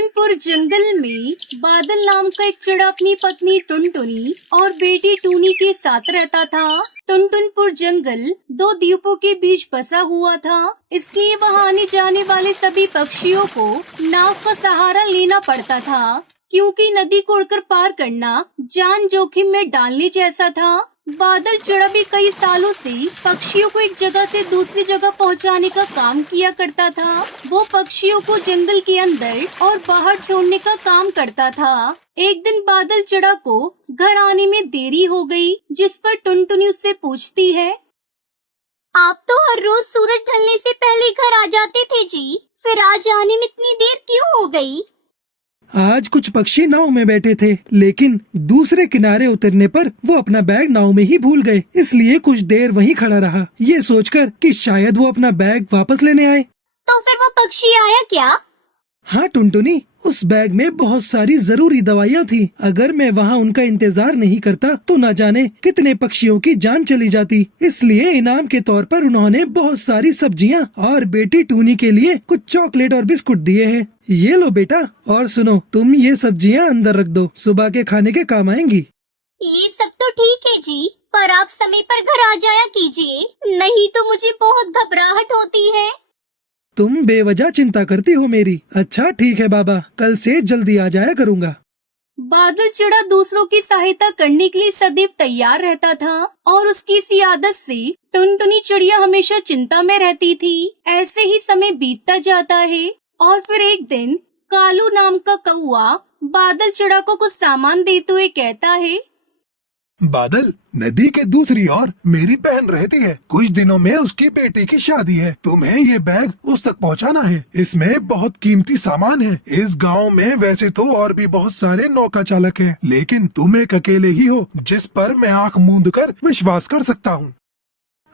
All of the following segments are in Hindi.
टुनटुनपुर जंगल में बादल नाम का एक चिड़ा अपनी पत्नी टुनटुनी और बेटी टूनी के साथ रहता था। टुनटुनपुर जंगल दो द्वीपों के बीच बसा हुआ था, इसलिए वहाँ आने जाने वाले सभी पक्षियों को नाव का सहारा लेना पड़ता था, क्योंकि नदी को उड़कर पार करना जान जोखिम में डालने जैसा था। बादल चिड़ा भी कई सालों से पक्षियों को एक जगह से दूसरी जगह पहुंचाने का काम किया करता था। वो पक्षियों को जंगल के अंदर और बाहर छोड़ने का काम करता था। एक दिन बादल चिड़ा को घर आने में देरी हो गई, जिस पर टुनटुनी उससे पूछती है, आप तो हर रोज सूरज ढलने से पहले घर आ जाते थे जी, फिर आज आने में इतनी देर क्यों हो गई? आज कुछ पक्षी नाव में बैठे थे, लेकिन दूसरे किनारे उतरने पर वो अपना बैग नाव में ही भूल गए, इसलिए कुछ देर वहीं खड़ा रहा, ये सोचकर कि शायद वो अपना बैग वापस लेने आए। तो फिर वो पक्षी आया क्या? हाँ टुनटुनी, उस बैग में बहुत सारी जरूरी दवाइयाँ थी। अगर मैं वहाँ उनका इंतजार नहीं करता तो न जाने कितने पक्षियों की जान चली जाती। इसलिए इनाम के तौर पर उन्होंने बहुत सारी सब्जियाँ और बेटी टूनी के लिए कुछ चॉकलेट और बिस्कुट दिए हैं। ये लो बेटा, और सुनो, तुम ये सब्जियाँ अंदर रख दो, सुबह के खाने के काम आएंगी। ये सब तो ठीक है जी, पर आप समय पर घर आ जाया कीजिए, नहीं तो मुझे बहुत घबराहट होती है। तुम बेवजह चिंता करती हो मेरी। अच्छा ठीक है बाबा, कल से जल्दी आ जाया करूँगा। बादल चिड़ा दूसरों की सहायता करने के लिए सदैव तैयार रहता था और उसकी इसी आदत से टुनटुनी चिड़िया हमेशा चिंता में रहती थी। ऐसे ही समय बीतता जाता है और फिर एक दिन कालू नाम का कौआ बादल चिड़ा को कुछ सामान देते हुए कहता है, बादल, नदी के दूसरी ओर मेरी बहन रहती है। कुछ दिनों में उसकी बेटी की शादी है। तुम्हें ये बैग उस तक पहुंचाना है। इसमें बहुत कीमती सामान है। इस गांव में वैसे तो और भी बहुत सारे नौका चालक हैं, लेकिन तुम एक अकेले ही हो जिस पर मैं आंख मूंद कर विश्वास कर सकता हूँ।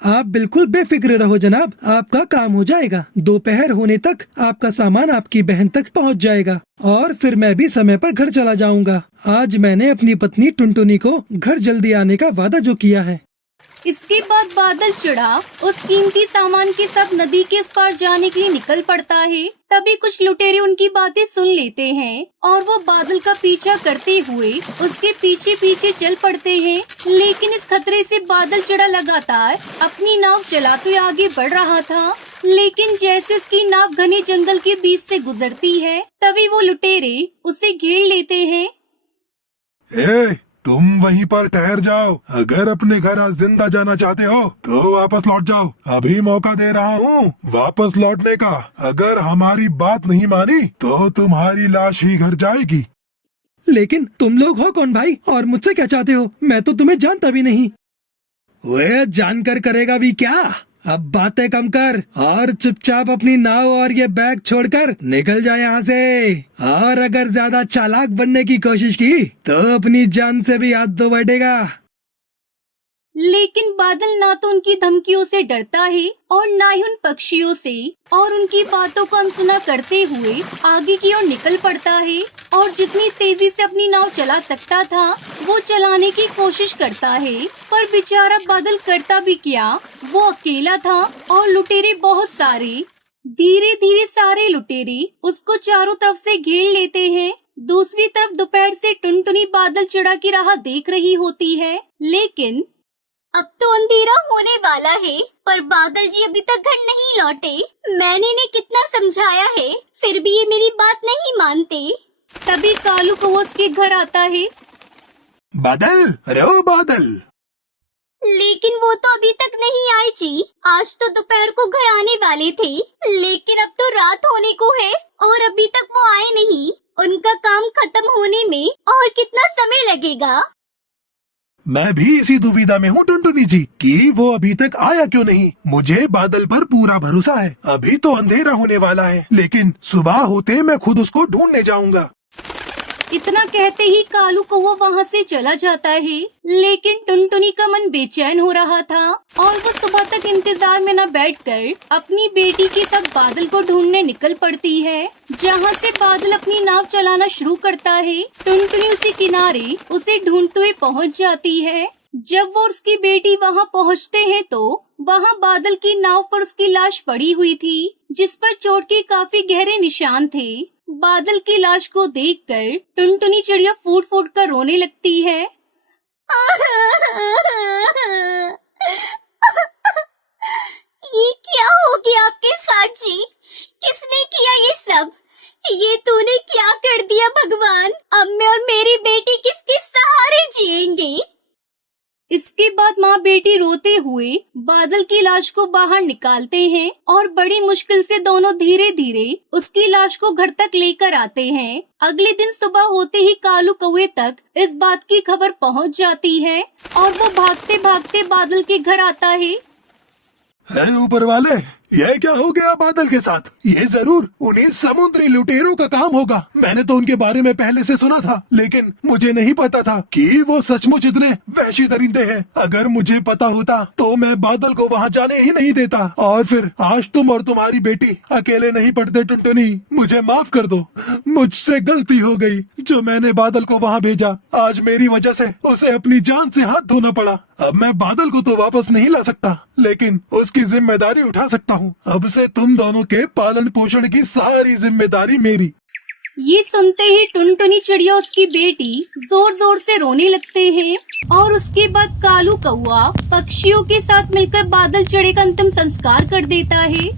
आप बिल्कुल बेफिक्र रहो जनाब, आपका काम हो जाएगा। दोपहर होने तक आपका सामान आपकी बहन तक पहुंच जाएगा और फिर मैं भी समय पर घर चला जाऊंगा। आज मैंने अपनी पत्नी टुनटुनी को घर जल्दी आने का वादा जो किया है। इसके बाद बादल चिड़ा उस कीमती सामान के साथ नदी के उस पार जाने के लिए निकल पड़ता है। तभी कुछ लुटेरे उनकी बातें सुन लेते हैं और वो बादल का पीछा करते हुए उसके पीछे पीछे चल पड़ते हैं। लेकिन इस खतरे से बादल चिड़ा लगातार अपनी नाव चलाते हुए आगे बढ़ रहा था। लेकिन जैसे उसकी नाव घने जंगल के बीच से गुजरती है, तभी वो लुटेरे उसे घेर लेते हैं। तुम वहीं पर ठहर जाओ। अगर अपने घर आज जिंदा जाना चाहते हो तो वापस लौट जाओ। अभी मौका दे रहा हूँ वापस लौटने का। अगर हमारी बात नहीं मानी तो तुम्हारी लाश ही घर जाएगी। लेकिन तुम लोग हो कौन भाई, और मुझसे क्या चाहते हो? मैं तो तुम्हें जानता भी नहीं। वे जानकर करेगा भी क्या? अब बातें कम कर और चुपचाप अपनी नाव और ये बैग छोड़कर निकल जा यहाँ से। और अगर ज्यादा चालाक बनने की कोशिश की तो अपनी जान से भी हाथ धो बैठेगा। लेकिन बादल ना तो उनकी धमकियों से डरता है और ना ही उन पक्षियों से, और उनकी बातों को अनसुना करते हुए आगे की ओर निकल पड़ता है और जितनी तेजी से अपनी नाव चला सकता था वो चलाने की कोशिश करता है। पर बेचारा बादल करता भी क्या, वो अकेला था और लुटेरे बहुत सारे। धीरे धीरे सारे लुटेरे उसको चारों तरफ से घेर लेते हैं। दूसरी तरफ दोपहर से टुनटुनी बादल चिड़ा की राह देख रही होती है, लेकिन अब तो अंधेरा होने वाला है, पर बादल जी अभी तक घर नहीं लौटे। मैंने इन्हें कितना समझाया है, फिर भी ये मेरी बात नहीं मानते। तभी कालू कौवा उसके घर आता है। बादल, अरे ओ बादल। लेकिन वो तो अभी तक नहीं आए जी। आज तो दोपहर को घर आने वाले थे, लेकिन अब तो रात होने को है और अभी तक वो आए नहीं। उनका काम खत्म होने में और कितना समय लगेगा? मैं भी इसी दुविधा में हूँ टुनटुनी जी कि वो अभी तक आया क्यों नहीं। मुझे बादल पर पूरा भरोसा है। अभी तो अंधेरा होने वाला है, लेकिन सुबह होते मैं खुद उसको ढूंढने जाऊंगा। इतना कहते ही कालू कौवा वहाँ से चला जाता है। लेकिन टुनटुनी का मन बेचैन हो रहा था और वो सुबह तक इंतजार में न बैठकर अपनी बेटी के साथ बादल को ढूंढने निकल पड़ती है। जहाँ से बादल अपनी नाव चलाना शुरू करता है, टुनटुनी उसी किनारे उसे ढूंढते हुए पहुँच जाती है। जब वो उसकी बेटी वहाँ पहुँचते हैं तो वहाँ बादल की नाव पर उसकी लाश पड़ी हुई थी, जिस पर चोट के काफी गहरे निशान थे। बादल की लाश को देखकर टुनटुनी चिड़िया फूट फूट कर रोने लगती है। ये क्या हो गया आपके साथ जी? किसने किया ये सब? ये तूने क्या कर दिया भगवान? अब मैं और मेरी बेटी किसके सहारे जिएंगे? इसके बाद माँ बेटी रोते हुए बादल की लाश को बाहर निकालते हैं और बड़ी मुश्किल से दोनों धीरे धीरे उसकी लाश को घर तक लेकर आते हैं। अगले दिन सुबह होते ही कालू कौवे तक इस बात की खबर पहुँच जाती है और वो भागते भागते बादल के घर आता है। ऊपर वाले, यह क्या हो गया बादल के साथ? ये जरूर उन्हीं समुद्री लुटेरों का काम होगा। मैंने तो उनके बारे में पहले से सुना था, लेकिन मुझे नहीं पता था कि वो सचमुच इतने वहशी दरिंदे हैं। अगर मुझे पता होता तो मैं बादल को वहाँ जाने ही नहीं देता, और फिर आज तुम और तुम्हारी बेटी अकेले नहीं पड़ते। टुनटुनी, मुझे माफ कर दो, मुझसे गलती हो गई जो मैंने बादल को वहाँ भेजा। आज मेरी वजह से उसे अपनी जान से हाथ धोना पड़ा। अब मैं बादल को तो वापस नहीं ला सकता, लेकिन उसकी जिम्मेदारी उठा सकता हूँ। अब से तुम दोनों के पालन पोषण की सारी जिम्मेदारी मेरी। ये सुनते ही टुनटुनी चिड़िया उसकी बेटी जोर जोर से रोने लगते हैं और उसके बाद कालू कौवा पक्षियों के साथ मिलकर बादल चिड़े का अंतिम संस्कार कर देता है।